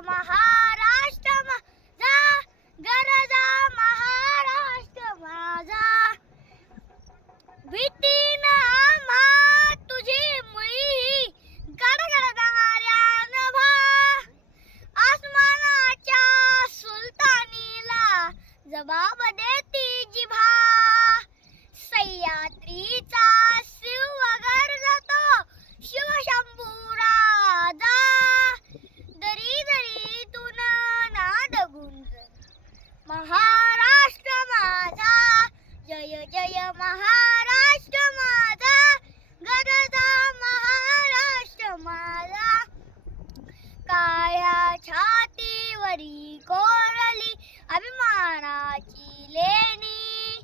महाराष्ट्र माझा, गरजा महाराष्ट्र माझा. भीती न आम्हा तुझी मुळी, गडगडणाऱ्या नभा. आसमानाच्या सुलतानीला जबाब देती जिभा. सह्याद्रीचा शिव गरजतो शिवशंभू राजा. दरी दरीतून नाद गुंजन महाराष्ट्र माझा. जय जय महाराष्ट्र माझा, गरजा महाराष्ट्र माझा. काळ्या छातीवरी कोरली अभिमानाची लेणी.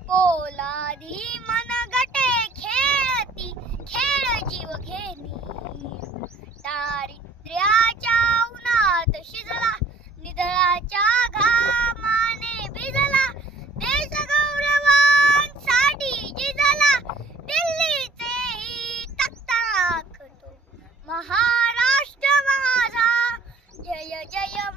पोलादी मनगटे खेळती खेळ जीव घेणी. दारिद्र्याच्या उन्हात शिजला, निधळाच्या घामाने भिजला. देश गौरवांसाठी जिजला, दिल्लीचेही तख्त राखतो महाराष्ट्र माझा. जय जय